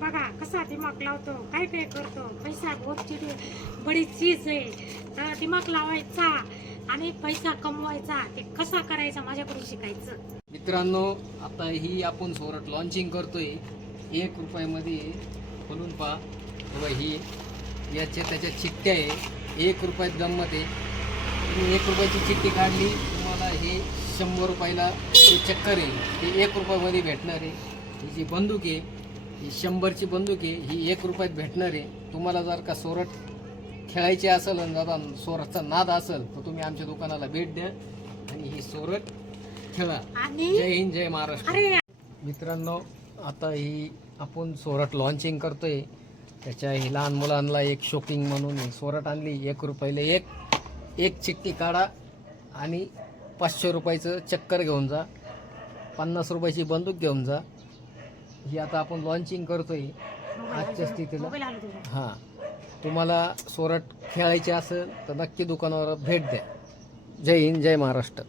बघा कसा दिमाग लावतो, काय काय करतो. पैसा बहुत बडी चीज आहे. दिमाग लावायचा आणि पैसा कमवायचा, ते कसा करायचा माझ्याकडून शिकायचं. मित्रांनो, आता ही आपण सोरट लॉन्चिंग करतोय. 1 रुपयामध्ये खोलून पहा. बघा ही याच्या त्याच्या चिठ्ठ्या आहे. 1 रुपयात गंमत आहे. तुम्ही 1 रुपयाची चिठ्ठी काढली, तुम्हाला हे 100 रुपयाला हे चक्कर आहे ते 1 रुपयामध्ये भेटणार आहे. ही जी बंदूक आहे ही 100ची बंदूक आहे, ही 1 रुपयात भेटणार आहे. तुम्हाला जर का सोरट खेळायची असेल आणि दादा सोरटचा नाद असेल तर तुम्ही आमच्या दुकानाला भेट द्या आणि ही सोरट खेळा. आणि जय हिंद, जय महाराष्ट्र. अरे मित्रांनो, आता ही आपण सोरट लॉन्चिंग करतोय. त्याच्या ही लहान मुलांना एक शॉपिंग म्हणून ही सोरट आणली. 1 रुपयाला एक चिठ्ठी काढा आणि 500 रुपयाचं चक्कर घेऊन जा, 50 रुपयाची बंदूक घेऊन जा. ही आता आपण लॉन्चिंग करतोय आजच्या स्थितीला. मोबाईल आलो तुझा. हां, तुम्हाला सोरट खेळायची असेल तर नक्की दुकानावर भेट द्या. जय हिंद, जय महाराष्ट्र.